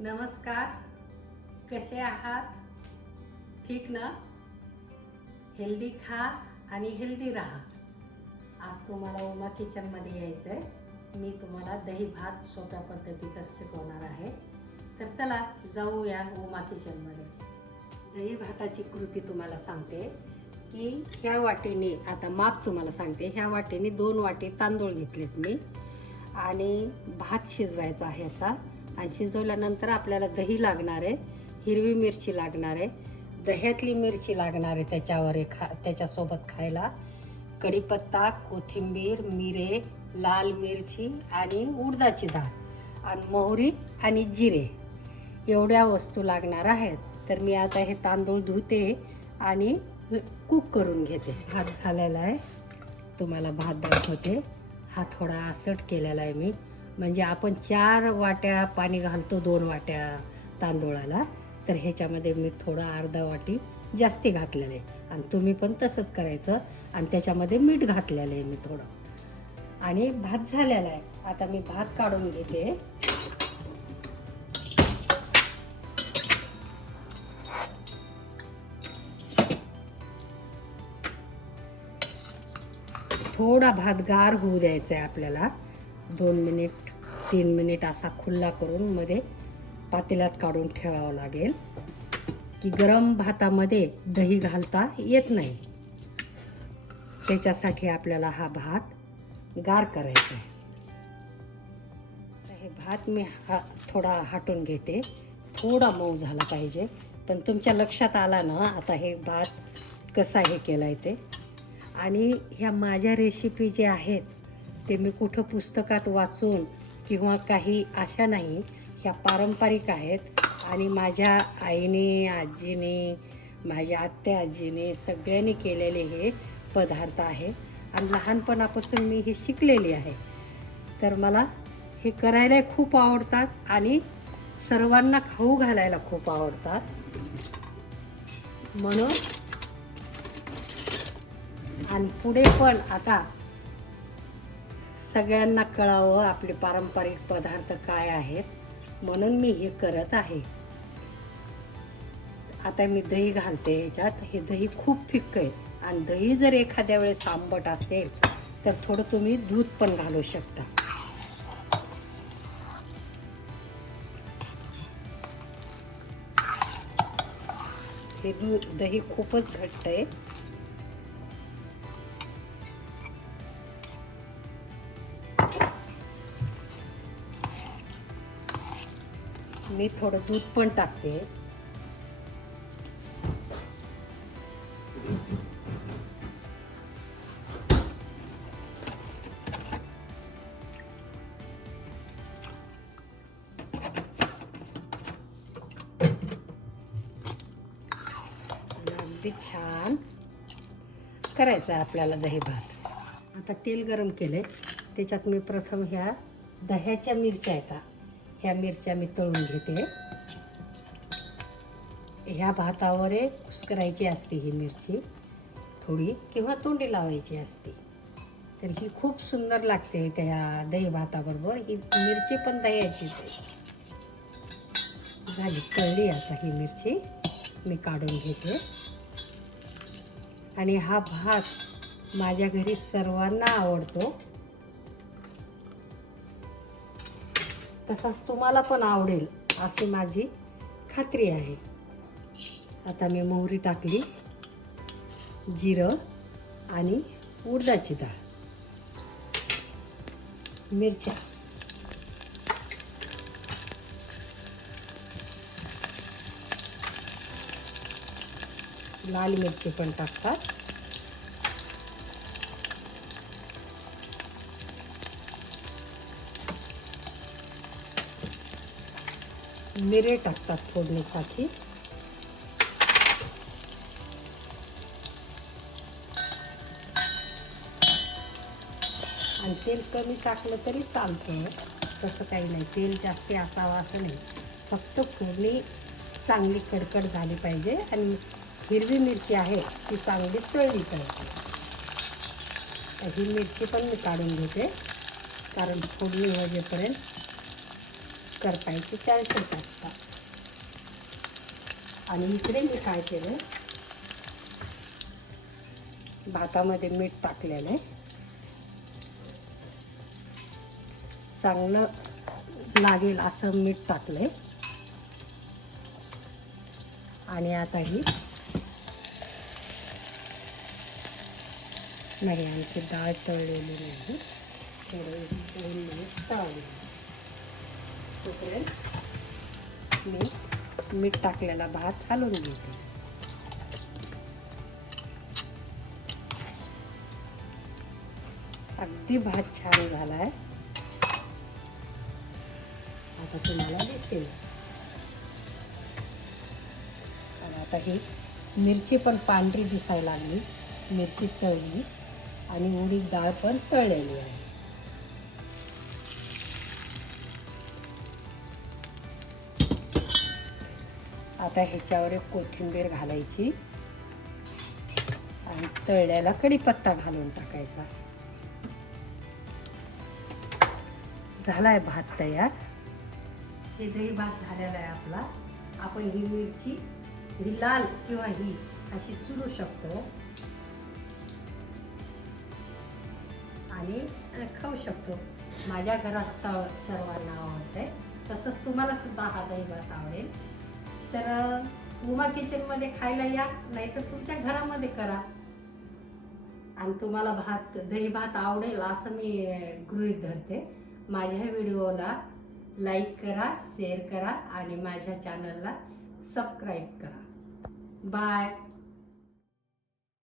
नमस्कार. कसे आहात? ठीक ना? हेल्दी खा आणि हेल्दी राहा. आज तुम्हाला उमा किचनमध्ये यायचं आहे. मी तुम्हाला दही भात सोप्या पद्धतीतच शिकवणार आहे. तर चला जाऊया उमा किचनमध्ये. दही भाताची कृती तुम्हाला सांगते की ह्या वाटीने, आता माप तुम्हाला सांगते, ह्या वाटीने 2 वाटी तांदूळ घेतलेत मी आणि भात शिजवायचा आहे ह्याचा. आणि शिजवल्यानंतर आपल्याला दही लागणार आहे, हिरवी मिरची लागणार आहे, दह्यातली मिरची लागणार आहे त्याच्यावर त्याच्यासोबत खायला, कढीपत्ता, कोथिंबीर, मिरे, लाल मिरची आणि उडदाची डाळ आणि मोहरी आणि जिरे एवढ्या वस्तू लागणार आहेत. तर मी आता हे तांदूळ धुते आणि कुक करून घेते. भात झालेला आहे, तुम्हाला भात दाखवते. हा थोडा आसट केलेला आहे मी, म्हणजे आपण 4 वाट्या पाणी घालतो 2 वाट्या तांदूळाला, तर ह्याच्यामध्ये मी थोडं अर्धा वाटी जास्ती घातलेलं आहे. आणि तुम्ही पण तसंच करायचं. आणि त्याच्यामध्ये मीठ घातलेलं आहे मी थोडं. आणि भात झालेला आहे. आता मी भात काढून घेते. थोडा भात गार होऊ द्यायचा आहे आपल्याला. 2 मिनिट 3 मिनिट असा खुल्ला करून मध्ये पातेल्यात काढून ठेवावं लागेल, की गरम भातामध्ये दही घालता येत नाही. त्याच्यासाठी आपल्याला हा भात गार करायचा आहे. हे भात मी थोडा हटून घेते. थोडा मऊ झाला पाहिजे. पण तुमच्या लक्षात आला ना आता हे भात कसा हे केलाय ते. आणि ह्या माझ्या रेसिपी जे आहेत ते मी कुठं पुस्तकात वाचून किंवा काही अशा नाही, ह्या पारंपरिक आहेत. आणि माझ्या आईने, आजीने, माझ्या आत्या आजीने सगळ्यांनी केलेले हे पदार्थ आहे. आणि लहानपणापासून मी हे शिकलेली आहे. तर मला हे करायला खूप आवडतात आणि सर्वांना खाऊ घालायला खूप आवडतात. म्हणून आणि पुढे पण आता सगळ्यांना कळावं आपले पारंपरिक पदार्थ काय आहेत, म्हणून मी हे करत आहे. आता मी दही घालते ह्याच्यात. हे दही खूप फिक्कं आहे. आणि दही जर एखाद्या वेळेस आंबट असेल तर थोडं तुम्ही दूध पण घालू शकता. हे दही खूपच घट्ट आहे. मी थोडं दूध पण टाकते. अगदी छान करायचं आहे आपल्याला दही भात. आता तेल गरम केले. त्याच्यात मी प्रथम ह्या दह्याच्या मिरच्या आहेत, ह्या मिरच्या मी तळून घेते. ह्या भातावर कुस्करायची असते ही मिरची थोडी, किंवा तोंडी लावायची असते. तर ही खूप सुंदर लागते त्या दही भाताबरोबर. ही मिरची पण दह्याचीच आहे. झाली तळली आता ही मिरची मी काढून घेते. आणि हा भात माझ्या घरी सर्वांना आवडतो. तसाच तुम्हाला पण आवडेल अशी माझी खात्री आहे. आता मी मोहरी टाकली, जिरं आणि उडदाची डाळ, मिरच्या, लाल मिरची पण टाकतात. मिरे टाकतात फोडणीसाठी. आणि तेल कमी टाकलं तरी चालतं, तसं काही नाही. तेल जास्त असावं असं नाही. फक्त फोडणी चांगली कडकड झाली पाहिजे आणि हिरवी मिरची आहे ती चांगली तळली पाहिजे. ही मिरची पण मी काढून घेते, कारण फोडणी होईपर्यंत करपायचे चान्सेस असतात. आणि इकडे मी काय केलं, भातामध्ये मीठ टाकलेलं आहे, चांगलं लागेल असं मीठ टाकलंय. आणि आता ही नाही, आमची डाळ तळलेली नाही, थोडं 2 मिनिट तळली. तोपर्यंत मी मीठ टाकलेला भात घालून घेते. अगदी भात छान झाला आहे, आता तुम्हाला दिसेल. आता ही मिरची पण पांढरी दिसायला लागली, मिरची तळली आणि उडीद डाळ पण तळलेली आहे. आता ह्याच्यावर एक कोथिंबीर घालायची आणि तळल्याला कढीपत्ता घालून टाकायचा. झालाय भात तयार. हे दही भात झालेला आहे आपला. आपण ही मिरची ही लाल किंवा ही अशी चुरू शकतो आणि खाऊ शकतो. माझ्या घरात सर्वांना आवडतंय, तसंच तुम्हाला सुद्धा हा दही भात आवडेल. तर उमा किचनमध्ये खायला या, नाहीतर तुमच्या घरामध्ये करा. आणि तुम्हाला दही भात आवडेल असं मी गृहीत धरते. माझ्या व्हिडिओला लाईक करा, शेअर करा आणि माझ्या चॅनलला सबस्क्राईब करा. बाय.